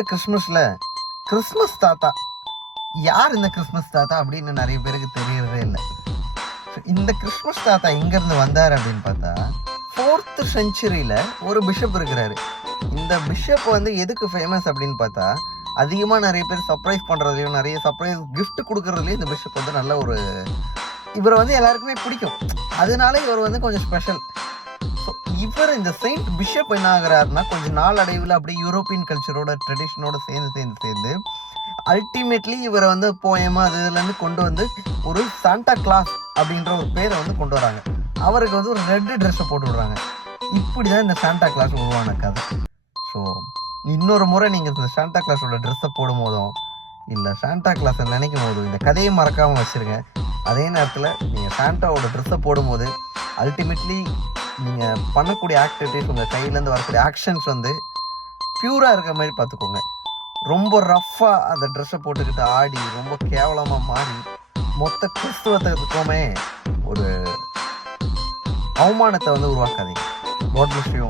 இந்த கிறிஸ்மஸில் கிறிஸ்மஸ் தாத்தா யார்? இந்த கிறிஸ்மஸ் தாத்தா அப்படின்னு நிறைய பேருக்கு தெரியறதே இல்லை. இந்த கிறிஸ்மஸ் தாத்தா எங்கேருந்து வந்தார் அப்படின்னு பார்த்தா 4th செஞ்சுரியில் ஒரு பிஷப் இருக்கிறாரு. இந்த பிஷப் வந்து எதுக்கு ஃபேமஸ் அப்படின்னு பார்த்தா, அதிகமாக நிறைய பேர் சர்ப்ரைஸ் பண்ணுறதுலையும் நிறைய சர்ப்ரைஸ் கிஃப்ட் கொடுக்குறதுலையும் இந்த பிஷப் வந்து நல்ல ஒரு, இவரை வந்து எல்லாருக்குமே பிடிக்கும். அதனால இவர் வந்து கொஞ்சம் ஸ்பெஷல். ஸோ இவர் இந்த செயின்ட் பிஷப் என்ன ஆகிறாருன்னா, கொஞ்சம் நாளடைவில் அப்படியே யூரோப்பியன் கல்ச்சரோட ட்ரெடிஷனோட சேர்ந்து அல்டிமேட்லி இவரை வந்து போயமா அது இதுலேருந்து கொண்டு வந்து ஒரு சாண்டா கிளாஸ் அப்படின்ற ஒரு பேரை வந்து கொண்டு வராங்க. அவருக்கு வந்து ஒரு ரெட் ட்ரெஸ்ஸை போட்டு விடுறாங்க. இப்படி தான் இந்த சாண்டா கிளாஸ் உருவான கதை. ஸோ இன்னொரு முறை நீங்கள் இந்த சாண்டா கிளாஸோட ட்ரெஸ்ஸை போடும் போதும் இல்லை சாண்டா கிளாஸை நினைக்கும் போதும் இந்த கதையை மறக்காமல் வச்சுருங்க. அதே நேரத்தில் நீங்கள் சாண்டாவோட ட்ரெஸ்ஸை போடும்போது அல்டிமேட்லி நீங்கள் பண்ணக்கூடிய ஆக்டிவிட்டிஸ், உங்கள் கையிலேருந்து வரக்கூடிய ஆக்ஷன்ஸ் வந்து பியூராக இருக்கிற மாதிரி பார்த்துக்கோங்க. ரொம்ப ரஃப்பாக அந்த ட்ரெஸ்ஸை போட்டுக்கிட்டு ஆடி ரொம்ப கேவலமாக மாறி மொத்த கிறிஸ்துவத்துக்குமே ஒரு அவமானத்தை வந்து உருவாக்காதீங்க. God bless you.